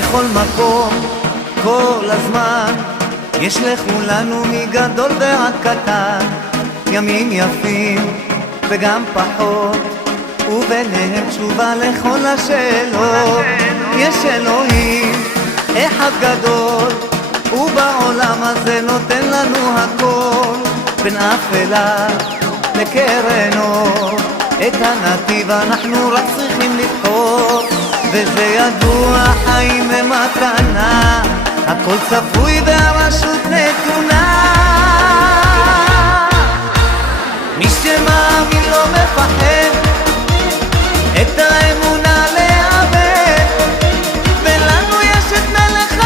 בכל מקום, כל הזמן, יש לכולנו מגדול ועד קטן, ימים יפים וגם פחות, וביניהם תשובה לכל השאלות. יש אלוהים אחד גדול, ובעולם הזה נותן לנו הכל, בין אפלה לקרן אור, את הנתיב אנחנו רק צריכים לבחור. וזה ידוע, חיים הם מתנה, הכל צפוי